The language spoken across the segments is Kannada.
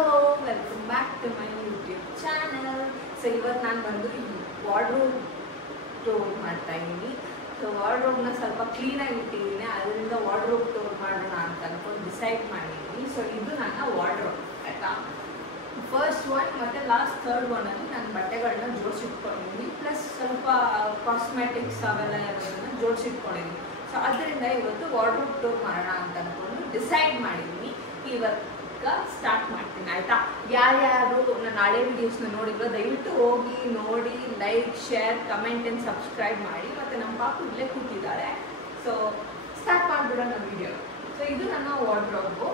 Hello, welcome back to my YouTube channel. So ಇವತ್ತು ನಾನು ಬಂದು ವಾರ್ಡ್ರೋಬ್ ಟೂರ್ ಮಾಡ್ತಾ ಇದ್ದೀನಿ. ಸೊ ವಾರ್ಡ್ರೋಬ್ನ ಸ್ವಲ್ಪ ಕ್ಲೀನಾಗಿ ಇಟ್ಟಿದ್ದೀನಿ, ಅದರಿಂದ ವಾರ್ಡ್ರೋಬ್ ಟೂರ್ ಮಾಡೋಣ ಅಂತ ಅನ್ಕೊಂಡು ಡಿಸೈಡ್ ಮಾಡಿದ್ದೀನಿ. ಸೊ ಇದು ನನ್ನ ವಾರ್ಡ್ರೋಬ್ ಆಯಿತಾ. ಫಸ್ಟ್ ಒನ್ ಮತ್ತು ಲಾಸ್ಟ್ ಥರ್ಡ್ ಒನ್ನಲ್ಲಿ ನಾನು ಬಟ್ಟೆಗಳನ್ನ ಜೋಡಿಸಿಟ್ಕೊಂಡಿದ್ದೀನಿ, ಪ್ಲಸ್ ಸ್ವಲ್ಪ ಕಾಸ್ಮೆಟಿಕ್ಸ್ ಅವೆಲ್ಲ ಇರೋದನ್ನು ಜೋಡಿಸಿಟ್ಕೊಂಡಿದ್ದೀನಿ. ಸೊ ಅದರಿಂದ ಇವತ್ತು ವಾರ್ಡ್ರೋಬ್ ಟೂರ್ ಮಾಡೋಣ ಅಂತ ಅಂದ್ಕೊಂಡು ಡಿಸೈಡ್ ಮಾಡಿದ್ದೀನಿ. ಇವತ್ತು ಸ್ಟಾರ್ಟ್ ಮಾಡ್ತೀನಿ ಆಯ್ತಾ. ಯಾರ್ಯಾರು ನನ್ನ ಹಳೆ ವಿಡಿಯೋಸ್ನ ನೋಡಿದ್ರು ದಯವಿಟ್ಟು ಹೋಗಿ ನೋಡಿ, like, share, comment and subscribe ಮಾಡಿ. ಮತ್ತು ನಮ್ಮ ಪಾಪು ಇಲ್ಲೇ ಕೂತಿದ್ದಾರೆ. ಸೊ ಸ್ಟಾರ್ಟ್ ಮಾಡಿಬಿಡೋಣ ನಮ್ಮ ವಿಡಿಯೋ. ಸೊ ಇದು ನನ್ನ ವಾರ್ಡ್ರೋಬು.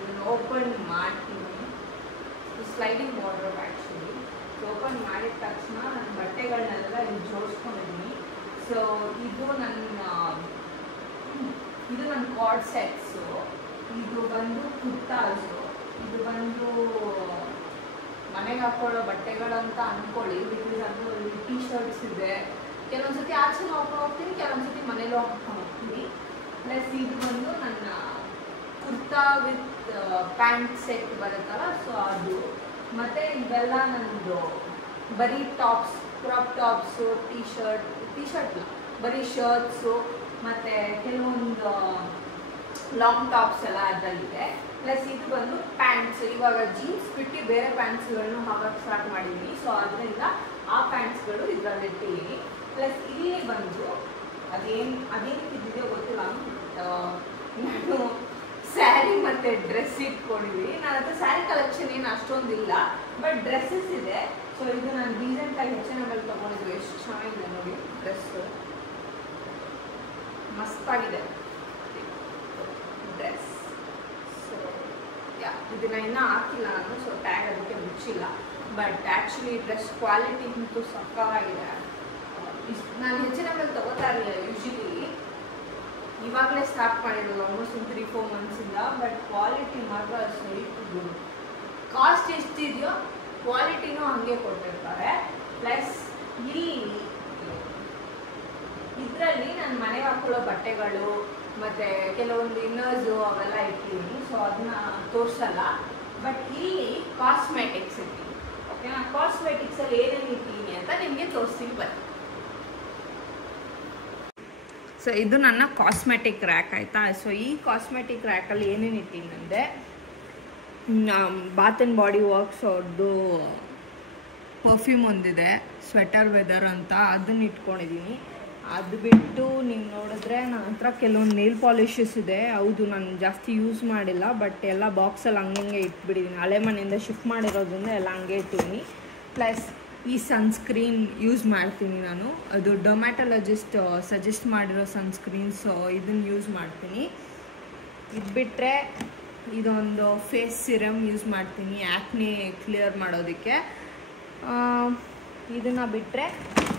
ಇದನ್ನು ಓಪನ್ ಮಾಡ್ತೀನಿ. Sliding wardrobe actually. So open ಮಾಡಿದ ತಕ್ಷಣ ನನ್ನ ಬಟ್ಟೆಗಳನ್ನೆಲ್ಲ ಇಲ್ಲಿ ಜೋಡಿಸ್ಕೊಂಡಿದ್ದೀನಿ. ಸೊ ಇದು ನನ್ನ ಕಾರ್ಡ್ ಸೆಟ್ಸು, ಇದು ಬಂದು ಕುರ್ತಾಸು, ಇದು ಬಂದು ಮನೆಗೆ ಹಾಕೊಳ್ಳೋ ಬಟ್ಟೆಗಳಂತ ಅಂದ್ಕೊಳ್ಳಿ. ಬಿಕಾಸ್ ಅದು ಟೀ ಶರ್ಟ್ಸ್ ಇದೆ. ಕೆಲವೊಂದ್ಸತಿ ಆಚೆ ಹಾಕೊಂಡು ಹೋಗ್ತೀನಿ, ಕೆಲವೊಂದ್ಸತಿ ಮನೇಲೂ ಹಾಕೊಂಡು ಹೋಗ್ತೀನಿ. ಪ್ಲಸ್ ಇದು ಬಂದು ನನ್ನ ಕುರ್ತಾ ವಿತ್ ಪ್ಯಾಂಟ್ ಸೆಟ್ ಬರುತ್ತಲ್ಲ, ಸೊ ಅದು. ಮತ್ತು ಇವೆಲ್ಲ ನನ್ನದು ಬರೀ tops, crop tops, T shirt ಬರೀ ಶರ್ಟ್ಸು, ಮತ್ತು ಕೆಲವೊಂದು ಲಾಂಗ್ ಟಾಪ್ಸ್ ಎಲ್ಲ ಅದರಲ್ಲಿದೆ. ಪ್ಲಸ್ ಇದು ಬಂದು ಪ್ಯಾಂಟ್ಸ್. ಇವಾಗ ಜೀನ್ಸ್ ಬಿಟ್ಟು ಬೇರೆ ಪ್ಯಾಂಟ್ಸ್ಗಳನ್ನು ಹಾಕೋಕ್ಕೆ ಸ್ಟಾರ್ಟ್ ಮಾಡಿದ್ದೀನಿ. ಸೊ ಅದರಿಂದ ಆ ಪ್ಯಾಂಟ್ಸ್ಗಳು ಇದರಲ್ಲಿಟ್ಟಿದ್ದೀನಿ. ಪ್ಲಸ್ ಇಲ್ಲಿ ಬಂದು ಅದೇನಕ್ಕಿದೆಯೋ ಗೊತ್ತಿಲ್ಲ, ನಾನು ಸ್ಯಾರಿ ಮತ್ತು ಡ್ರೆಸ್ ಇಟ್ಕೊಂಡಿದ್ದೀನಿ. ನನ್ನ ಹತ್ರ ಸ್ಯಾರಿ ಕಲೆಕ್ಷನ್ ಏನು ಅಷ್ಟೊಂದಿಲ್ಲ, ಬಟ್ ಡ್ರೆಸ್ಸಸ್ ಇದೆ. ಸೊ ಇದು ನಾನು ರೀಸೆಂಟಾಗಿ H&M ತೊಗೊಂಡಿದ್ದು. ಎಷ್ಟು ಚೆನ್ನಾಗಿದೆ ನೋಡಿ ಡ್ರೆಸ್ಸು, ಮಸ್ತಾಗಿದೆ ಡ್ರೆಸ್. ಸೊ ಇದನ್ನ ಇನ್ನೂ ಹಾಕಿಲ್ಲ ನಾನು, ಸೊ ಟ್ಯಾಗ್ ಅದಕ್ಕೆ ಮುಚ್ಚಿಲ್ಲ. ಬಟ್ ಆ್ಯಕ್ಚುಲಿ ಡ್ರೆಸ್ ಕ್ವಾಲಿಟಿ ಅಂತೂ ಸಕ್ಕತ್ತಾಗಿದೆ. ನಾನು H&M ತೊಗೋತಾ ಇರಲಿಲ್ಲ ಯೂಶಲಿ, ಇವಾಗಲೇ ಸ್ಟಾರ್ಟ್ ಮಾಡಿರೋದು ಆಲ್ಮೋಸ್ಟ್ ಒಂದು 3-4 ಮಂತ್ಸಿಂದ. ಬಟ್ ಕ್ವಾಲಿಟಿ ಮಾತ್ರ ಸರಿಯಿದ್ದು, ಕಾಸ್ಟ್ ಎಷ್ಟಿದೆಯೋ ಕ್ವಾಲಿಟಿನೂ ಹಾಗೆ ಕೊಟ್ಟಿರ್ತಾರೆ. ಪ್ಲಸ್ ಇದರಲ್ಲಿ ನಾನು ಮನೆಗೆ ಹಾಕೊಳ್ಳೋ ಬಟ್ಟೆಗಳು ಮತ್ತು ಕೆಲವೊಂದು ಇನ್ನರ್ಸು ಅವೆಲ್ಲ ಇಟ್ಟಿದ್ದೀನಿ. ಸೊ ಅದನ್ನ ತೋರಿಸಲ್ಲ. ಬಟ್ ಇಲ್ಲಿ ಕಾಸ್ಮೆಟಿಕ್ಸ್ ಇಟ್ಟಿದ್ದೀನಿ. ಓಕೆ, ನಾನು ಕಾಸ್ಮೆಟಿಕ್ಸಲ್ಲಿ ಏನೇನು ಇಟ್ಟಿದ್ದೀನಿ ಅಂತ ನಿಮಗೆ ತೋರಿಸ್ತೀನಿ ಬನ್ನಿ. ಸೊ ಇದು ನನ್ನ ಕಾಸ್ಮೆಟಿಕ್ ರ್ಯಾಕ್ ಆಯಿತಾ. ಸೊ ಈ ಕಾಸ್ಮೆಟಿಕ್ ರ್ಯಾಕಲ್ಲಿ ಏನೇನು ಇಟ್ಟಿದ್ದೀನಿ ಅಂದರೆ, ಬಾತ್ ಆ್ಯಂಡ್ ಬಾಡಿ ವರ್ಕ್ಸ್ ಅವ್ರದ್ದು ಪರ್ಫ್ಯೂಮ್ ಒಂದಿದೆ, ಸ್ವೆಟರ್ ವೆದರ್ ಅಂತ, ಅದನ್ನ ಇಟ್ಕೊಂಡಿದ್ದೀನಿ. ಅದು ಬಿಟ್ಟು ನೀವು ನೋಡಿದ್ರೆ ನನ್ನ ಹತ್ರ ಕೆಲವೊಂದು ನೇಲ್ ಪಾಲಿಷಸ್ ಇದೆ. ಹೌದು, ನಾನು ಜಾಸ್ತಿ ಯೂಸ್ ಮಾಡಿಲ್ಲ, ಬಟ್ ಎಲ್ಲ ಬಾಕ್ಸಲ್ಲಿ ಹಂಗೆ ಇಟ್ಬಿಟ್ಟಿದ್ದೀನಿ. ಹಳೆ ಮನೆಯಿಂದ ಶಿಫ್ಟ್ ಮಾಡಿರೋದ್ರಿಂದ ಎಲ್ಲ ಹಂಗೆ ಇಟ್ಟಿದ್ದೀನಿ. ಪ್ಲಸ್ ಈ ಸನ್ಸ್ಕ್ರೀನ್ ಯೂಸ್ ಮಾಡ್ತೀನಿ ನಾನು. ಅದು ಡರ್ಮ್ಯಾಟೊಲಜಿಸ್ಟ್ ಸಜೆಸ್ಟ್ ಮಾಡಿರೋ ಸನ್ಸ್ಕ್ರೀನ್. ಸೊ ಇದನ್ನು ಯೂಸ್ ಮಾಡ್ತೀನಿ. ಇದು ಬಿಟ್ಟರೆ ಇದೊಂದು ಫೇಸ್ ಸಿರಮ್ ಯೂಸ್ ಮಾಡ್ತೀನಿ ಆ್ಯಕ್ನೆ ಕ್ಲಿಯರ್ ಮಾಡೋದಕ್ಕೆ. ಇದನ್ನು ಬಿಟ್ಟರೆ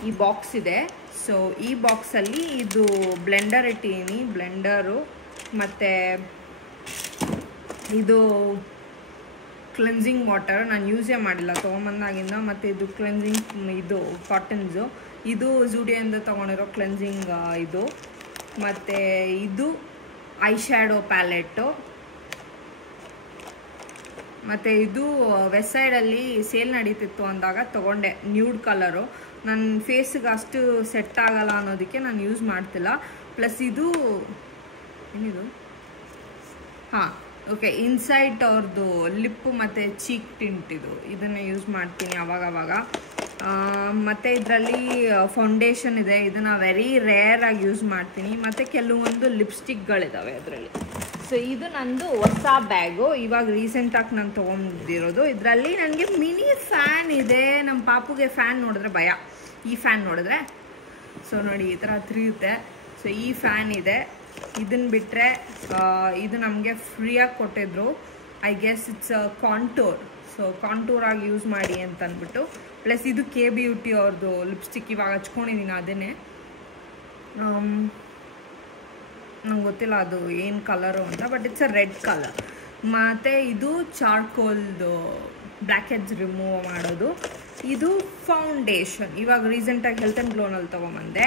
ಈ ಬಾಕ್ಸ್ ಇದೆ. ಸೊ ಈ ಬಾಕ್ಸಲ್ಲಿ ಇದು ಬ್ಲೆಂಡರ್ ಇಟ್ಟಿದ್ದೀನಿ, ಬ್ಲೆಂಡರು. ಮತ್ತು ಇದು ಕ್ಲೆನ್ಸಿಂಗ್ ವಾಟರ್ ನಾನು ಯೂಸೇ ಮಾಡಿಲ್ಲ ತೊಗೊಂಬಂದಾಗಿಂದ. ಮತ್ತು ಇದು ಕ್ಲೆನ್ಸಿಂಗ್, ಇದು ಕಾಟನ್ಸು, ಇದು ಝೂಡಿಯೋಯಿಂದ ತೊಗೊಂಡಿರೋ ಕ್ಲೆನ್ಸಿಂಗ್ ಇದು. ಮತ್ತು ಇದು ಐ ಶ್ಯಾಡೋ ಪ್ಯಾಲೆಟ್ಟು. ಮತ್ತು ಇದು ವೆಸ್ಟ್ ಸೈಡಲ್ಲಿ ಸೇಲ್ ನಡೀತಿತ್ತು ಅಂದಾಗ ತೊಗೊಂಡೆ, ನ್ಯೂಡ್ ಕಲರು. ನನ್ನ ಫೇಸಿಗೆ ಅಷ್ಟು ಸೆಟ್ ಆಗಲ್ಲ ಅನ್ನೋದಕ್ಕೆ ನಾನು ಯೂಸ್ ಮಾಡ್ತಿಲ್ಲ. ಪ್ಲಸ್ ಇದು ಏನಿದು, ಹಾಂ ಓಕೆ, ಇನ್ಸೈಟ್ ಅವ್ರದ್ದು ಲಿಪ್ಪು ಮತ್ತು ಚೀಕ್ ಟಿಂಟ್ ಇದನ್ನು ಯೂಸ್ ಮಾಡ್ತೀನಿ ಅವಾಗವಾಗ. ಮತ್ತು ಇದರಲ್ಲಿ ಫೌಂಡೇಶನ್ ಇದೆ, ಇದನ್ನು ವೆರಿ ರೇರಾಗಿ ಯೂಸ್ ಮಾಡ್ತೀನಿ. ಮತ್ತು ಕೆಲವೊಂದು ಲಿಪ್ಸ್ಟಿಕ್ಗಳಿದ್ದಾವೆ ಅದರಲ್ಲಿ. ಸೊ ಇದು ನಂದು ಹೊಸ ಬ್ಯಾಗು, ಇವಾಗ ರೀಸೆಂಟಾಗಿ ನಾನು ತೊಗೊಂಡಿರೋದು. ಇದರಲ್ಲಿ ನನಗೆ ಮಿನಿ ಫ್ಯಾನ್ ಇದೆ. ನಮ್ಮ ಪಾಪುಗೆ ಫ್ಯಾನ್ ನೋಡಿದ್ರೆ ಭಯ, ಈ ಫ್ಯಾನ್ ನೋಡಿದ್ರೆ. ಸೊ ನೋಡಿ ಈ ಥರ ತಿರುಗುತ್ತೆ. ಸೊ ಈ ಫ್ಯಾನ್ ಇದೆ. ಇದನ್ನು ಬಿಟ್ಟರೆ ಇದು ನಮಗೆ ಫ್ರೀಯಾಗಿ ಕೊಟ್ಟಿದ್ರು. I guess it's contour. So ಕಾಂಟೂರಾಗಿ ಯೂಸ್ ಮಾಡಿ ಅಂತ ಅಂದ್ಬಿಟ್ಟು. ಪ್ಲಸ್ ಇದು ಕೆ ಬ್ಯೂಟಿ ಅವ್ರದ್ದು ಲಿಪ್ಸ್ಟಿಕ್, ಇವಾಗ ಹಚ್ಕೊಂಡಿದ್ದೀನಿ ಅದನ್ನೇ. ನಂಗೆ ಗೊತ್ತಿಲ್ಲ ಅದು ಏನು ಕಲರು ಅಂತ, but it's a red colour. ಮತ್ತು ಇದು ಚಾರ್ಕೋಲ್ದು ಬ್ಲ್ಯಾಕ್ ಹೆಡ್ಸ್ ರಿಮೂವ್ ಮಾಡೋದು. ಇದು ಫೌಂಡೇಶನ್, ಇವಾಗ ರೀಸೆಂಟಾಗಿ ಹೆಲ್ತ್ ಆ್ಯಂಡ್ ಗ್ಲೋನಲ್ಲಿ ತೊಗೊಂಬಂದೆ.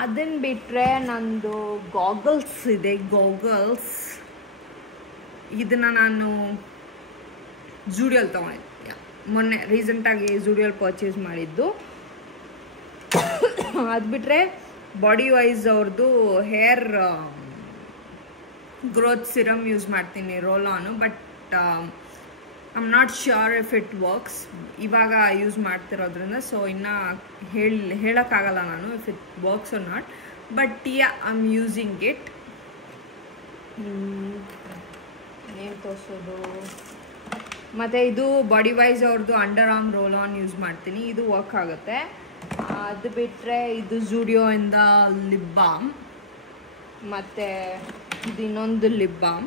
ಅದನ್ನು ಬಿಟ್ಟರೆ ನಂದು ಗಾಗಲ್ಸ್ ಇದೆ, ಗಾಗಲ್ಸ್. ಇದನ್ನು ನಾನು ಝೂಡಿಯೋಲ್ಲಿ ತೊಗೊಂಡಿದ್ದೆ, ಮೊನ್ನೆ ರೀಸೆಂಟಾಗಿ ಝೂಡಿಯೋಲ್ಲಿ ಪರ್ಚೇಸ್ ಮಾಡಿದ್ದು. ಅದು ಬಿಟ್ಟರೆ ಬಾಡಿ ವೈಸ್ ಅವ್ರದ್ದು ಹೇರ್ ಗ್ರೋತ್ ಸಿರಮ್ ಯೂಸ್ ಮಾಡ್ತೀನಿ, roll on. But I am not sure if it works. ಇವಾಗ ಯೂಸ್ ಮಾಡ್ತಿರೋದ್ರಿಂದ ಸೊ ಇನ್ನೂ ಹೇಳೋಕ್ಕಾಗಲ್ಲ ನಾನು if it works or not. But yeah I am using it. ಏನು ತೋರಿಸೋದು, ಮತ್ತು ಇದು ಬಾಡಿ ವೈಸ್ ಅವ್ರದ್ದು under arm roll on use ಮಾಡ್ತೀನಿ, ಇದು ವರ್ಕ್ ಆಗುತ್ತೆ. ಅದು ಬಿಟ್ಟರೆ ಇದು ಝೂಡಿಯೋಯಿಂದ ಲಿಪ್ ಬಾಮ್, ಮತ್ತು ಇದು ಇನ್ನೊಂದು ಲಿಪ್ ಬಾಮ್.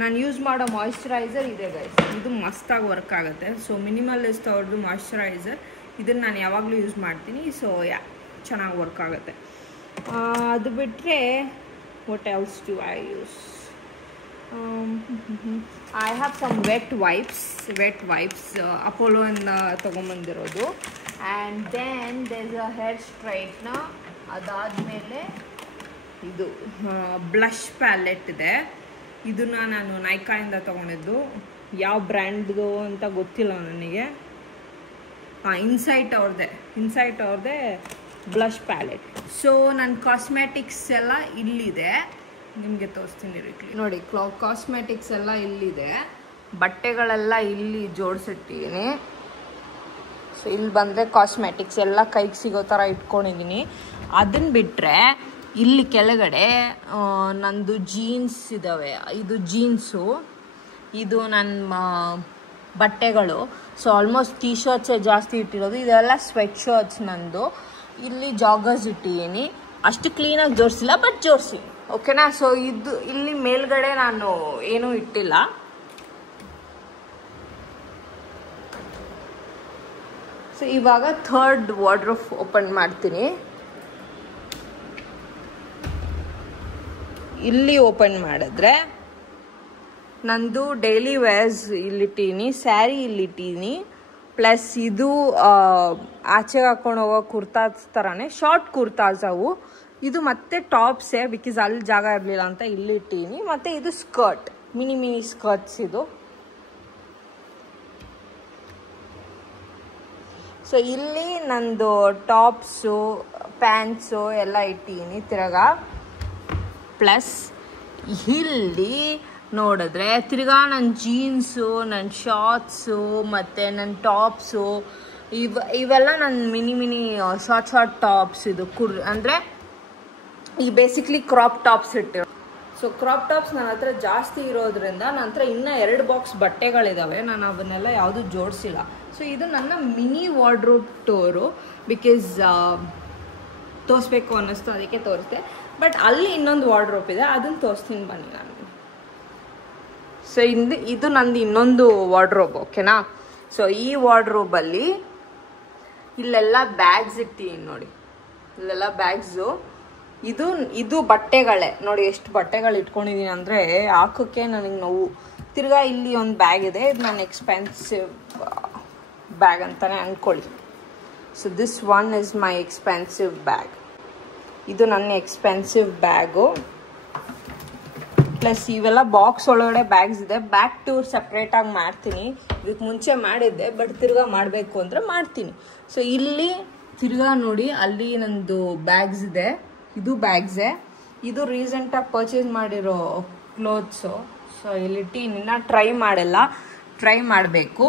ನಾನು ಯೂಸ್ ಮಾಡೋ ಮಾಯ್ಶ್ಚರೈಸರ್ ಇದೆ ಗೈಸ್, ಇದು ಮಸ್ತಾಗಿ ವರ್ಕ್ ಆಗುತ್ತೆ. ಸೊ ಮಿನಿಮಲಿಸ್ಟ್ ಅವ್ರದ್ದು ಮಾಯ್ಶ್ಚರೈಸರ್, ಇದನ್ನು ನಾನು ಯಾವಾಗಲೂ ಯೂಸ್ ಮಾಡ್ತೀನಿ. ಸೊ ಯಾ ಚೆನ್ನಾಗಿ ವರ್ಕ್ ಆಗುತ್ತೆ. ಅದು ಬಿಟ್ಟರೆ what else do I use? I have some wet wipes ಅಪೋಲೋಯಿಂದ ತೊಗೊಂಬಂದಿರೋದು. And then there is a hair straightener. ಅದಾದಮೇಲೆ ಇದು ಬ್ಲಷ್ ಪ್ಯಾಲೆಟ್ ಇದೆ, ಇದನ್ನು ನಾನು ನೈಕಾಯಿಂದ ತೊಗೊಂಡಿದ್ದು. ಯಾವ ಬ್ರ್ಯಾಂಡ್ದು ಅಂತ ಗೊತ್ತಿಲ್ಲ ನನಗೆ. ಇನ್ಸೈಟ್ ಅವ್ರದ್ದೇ ಬ್ಲಷ್ ಪ್ಯಾಲೆಟ್. ಸೊ ನನ್ನ ಕಾಸ್ಮೆಟಿಕ್ಸ್ ಎಲ್ಲ ಇಲ್ಲಿದೆ, ನಿಮಗೆ ತೋರಿಸ್ತೀನಿ ನೋಡಿ. ಕಾಸ್ಮೆಟಿಕ್ಸ್ ಎಲ್ಲ ಇಲ್ಲಿದೆ, ಬಟ್ಟೆಗಳೆಲ್ಲ ಇಲ್ಲಿ ಜೋಡಿಸಿಟ್ಟಿದ್ದೀನಿ. ಸೊ ಇಲ್ಲಿ ಬಂದರೆ ಕಾಸ್ಮೆಟಿಕ್ಸ್ ಎಲ್ಲ ಕೈಗೆ ಸಿಗೋ ಥರ ಇಟ್ಕೊಂಡಿದ್ದೀನಿ. ಅದನ್ನು ಬಿಟ್ಟರೆ ಇಲ್ಲಿ ಕೆಳಗಡೆ ನಂದು ಜೀನ್ಸ್ ಇದ್ದಾವೆ. ಇದು ಜೀನ್ಸು, ಇದು ನನ್ನ ಬಟ್ಟೆಗಳು. ಸೊ ಆಲ್ಮೋಸ್ಟ್ ಟೀ ಶರ್ಟ್ಸೇ ಜಾಸ್ತಿ ಇಟ್ಟಿರೋದು, ಇದೆಲ್ಲ ಸ್ವೆಟ್ ಶರ್ಟ್ಸ್ ನಂದು. ಇಲ್ಲಿ ಜಾಗರ್ಸ್ ಇಟ್ಟಿದ್ದೀನಿ, ಅಷ್ಟು ಕ್ಲೀನಾಗಿ ಜೋಡಿಸಿಲ್ಲ ಬಟ್ ಜೋಡಿಸಿ, ಓಕೆನಾ. ಸೊ ಇದು ಇಲ್ಲಿ ಮೇಲ್ಗಡೆ ನಾನು ಏನೂ ಇಟ್ಟಿಲ್ಲ. ಸೊ ಇವಾಗ ಥರ್ಡ್ ವಾರ್ಡ್ರೋಬ್ ಓಪನ್ ಮಾಡ್ತೀನಿ. ಇಲ್ಲಿ ಓಪನ್ ಮಾಡಿದ್ರೆ ನಂದು ಡೈಲಿ ವೇರ್ಸ್ ಇಲ್ಲಿಟ್ಟೀನಿ, ಸ್ಯಾರಿ ಇಲ್ಲಿಟ್ಟೀನಿ, ಪ್ಲಸ್ ಇದು ಆಚೆಗೆ ಹಾಕೊಂಡು ಹೋಗೋ ಕುರ್ತಾಸ್ ಥರನೇ ಶಾರ್ಟ್ ಕುರ್ತಾಸ್ ಅವು. ಇದು ಮತ್ತೆ ಟಾಪ್ಸೇ, ಬಿಕಾಸ್ ಅಲ್ಲಿ ಜಾಗ ಇರಲಿಲ್ಲ ಅಂತ ಇಲ್ಲಿಟ್ಟೀನಿ. ಮತ್ತು ಇದು ಸ್ಕರ್ಟ್, ಮಿನಿ ಸ್ಕರ್ಟ್ಸ್ ಇದು. ಸೊ ಇಲ್ಲಿ ನಂದು ಟಾಪ್ಸು ಪ್ಯಾಂಟ್ಸು ಎಲ್ಲ ಇಟ್ಟೀನಿ ತಿರ್ಗಾ. ಪ್ಲಸ್ ಇಲ್ಲಿ ನೋಡಿದ್ರೆ ತಿರ್ಗಾ ನನ್ನ ಜೀನ್ಸು, ನನ್ನ ಶಾರ್ಟ್ಸು ಮತ್ತು ನನ್ನ ಟಾಪ್ಸು ಇವೆಲ್ಲ ನನ್ನ ಮಿನಿ ಶಾರ್ಟ್ ಟಾಪ್ಸ್. ಇದು ಅಂದರೆ ಈ ಬೇಸಿಕ್ಲಿ ಕ್ರಾಪ್ ಟಾಪ್ಸ್ ಇಟ್ಟಿರೋ. ಸೊ ಕ್ರಾಪ್ ಟಾಪ್ಸ್ ನನ್ನ ಹತ್ರ ಜಾಸ್ತಿ ಇರೋದ್ರಿಂದ ನನ್ನ ಹತ್ರ ಇನ್ನೂ 2 ಬಾಕ್ಸ್ ಬಟ್ಟೆಗಳಿದ್ದಾವೆ, ನಾನು ಅವನ್ನೆಲ್ಲ ಯಾವುದೂ ಜೋಡಿಸಿಲ್ಲ. ಸೊ ಇದು ನನ್ನ ಮಿನಿ ವಾರ್ಡ್ರೋಬ್ ಟೂರು, ಬಿಕಾಸ್ ತೋರಿಸ್ಬೇಕು ಅನ್ನಿಸ್ತು, ಅದಕ್ಕೆ ತೋರಿಸ್ದೆ. ಬಟ್ ಅಲ್ಲಿ ಇನ್ನೊಂದು ವಾರ್ಡ್ರೋಬ್ ಇದೆ, ಅದನ್ನು ತೋರಿಸ್ತೀನಿ ಬನ್ನಿ ನಾನು. ಸೊ ಇದು ನಂದು ಇನ್ನೊಂದು ವಾರ್ಡ್ರೋಬ್, ಓಕೆನಾ. ಸೊ ಈ ವಾರ್ಡ್ರೋಬಲ್ಲಿ ಇಲ್ಲೆಲ್ಲ ಬ್ಯಾಗ್ಸ್ ಇಟ್ಟಿದ್ದೀನಿ ನೋಡಿ, ಇಲ್ಲೆಲ್ಲ ಬ್ಯಾಗ್ಸು. ಇದು ಬಟ್ಟೆಗಳೇ ನೋಡಿ, ಎಷ್ಟು ಬಟ್ಟೆಗಳು ಇಟ್ಕೊಂಡಿದ್ದೀನಿ ಅಂದರೆ ಹಾಕೋಕ್ಕೆ ನನಗೆ ನೋವು. ತಿರ್ಗಾ ಇಲ್ಲಿ ಒಂದು ಬ್ಯಾಗ್ ಇದೆ, ಇದು ನನ್ನ ಎಕ್ಸ್ಪೆನ್ಸಿವ್ ಬ್ಯಾಗ್ ಅಂತಲೇ ಅಂದ್ಕೊಳ್ಳಿ. So this one is my expensive bag. ಇದು ನನ್ನ ಎಕ್ಸ್ಪೆನ್ಸಿವ್ ಬ್ಯಾಗು. ಪ್ಲಸ್ ಇವೆಲ್ಲ ಬಾಕ್ಸ್ ಒಳಗಡೆ ಬ್ಯಾಗ್ಸ್ ಇದೆ. ಬ್ಯಾಗ್ ಟೂರ್ ಸಪ್ರೇಟಾಗಿ ಮಾಡ್ತೀನಿ, ಇದಕ್ಕೆ ಮುಂಚೆ ಮಾಡಿದ್ದೆ, ಬಟ್ ತಿರ್ಗಾ ಮಾಡಬೇಕು ಅಂದರೆ ಮಾಡ್ತೀನಿ. ಸೊ ಇಲ್ಲಿ ತಿರ್ಗಾ ನೋಡಿ, ಅಲ್ಲಿ ನಂದು ಬ್ಯಾಗ್ಸ್ ಇದೆ, ಇದು ಬ್ಯಾಗ್ಸೇ. ಇದು ರೀಸೆಂಟಾಗಿ ಪರ್ಚೇಸ್ ಮಾಡಿರೋ ಕ್ಲೋತ್ಸು. ಸೊ ಇಲ್ಲಿ ಇನ್ನೂ ಟ್ರೈ ಮಾಡಬೇಕು.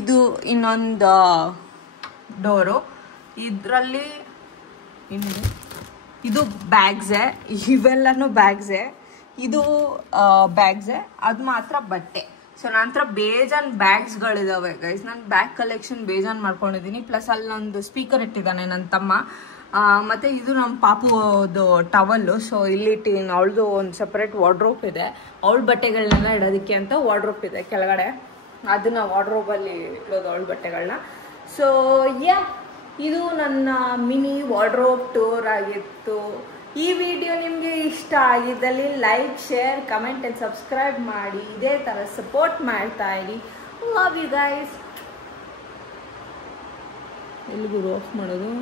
ಇದು ಇನ್ನೊಂದು ಡೋರು, ಇದರಲ್ಲಿ ಇದು ಬ್ಯಾಗ್ಸೇ, ಇವೆಲ್ಲನೂ ಬ್ಯಾಗ್ಸೇ. ಇದು ಬ್ಯಾಗ್ಸೇ, ಅದು ಮಾತ್ರ ಬಟ್ಟೆ. ಸೊ ನನ್ನ ಹತ್ರ ಬೇಜಾನ್ ಬ್ಯಾಗ್ಸ್ಗಳಿದಾವೆ ಗೈಸ್, ನಾನು ಬ್ಯಾಗ್ ಕಲೆಕ್ಷನ್ ಬೇಜಾನ್ ಮಾಡ್ಕೊಂಡಿದ್ದೀನಿ. ಪ್ಲಸ್ ಅಲ್ಲಿ ಒಂದು ಸ್ಪೀಕರ್ ಇಟ್ಟಿದ್ದಾನೆ ನನ್ನ ತಮ್ಮ. ಮತ್ತು ಇದು ನಮ್ಮ ಪಾಪುದು ಟವಲ್ಲು. ಸೊ ಇಲ್ಲಿಟ್ಟಿದ್ದೀನಿ, ಅವಳದು ಒಂದು ಸಪ್ರೇಟ್ ವಾರ್ಡ್ರೋಬ್ ಇದೆ, ಅವಳ ಬಟ್ಟೆಗಳನ್ನೆಲ್ಲ ಇಡೋದಕ್ಕೆ ಅಂತ ವಾರ್ಡ್ರೋಬ್ ಇದೆ ಕೆಳಗಡೆ, ಅದನ್ನು ವಾರ್ಡ್ರೋಬಲ್ಲಿ ಇಡೋದು ಅವಳ ಬಟ್ಟೆಗಳನ್ನ. ಸೊ ಯಾ, ಇದು ನನ್ನ ಮಿನಿ ವಾರ್ಡ್ರೋಬ್ ಟೂರ್ ಆಗಿತ್ತು. ಈ ವಿಡಿಯೋ ನಿಮಗೆ ಇಷ್ಟ ಆಗಿದ್ದಲ್ಲಿ like, share, comment and subscribe ಮಾಡಿ. ಇದೇ ಥರ ಸಪೋರ್ಟ್ ಮಾಡ್ತಾ ಇರಿ. Love you guys. ಎಲ್ಲಿಗೂ ಆಫ್ ಮಾಡೋದು.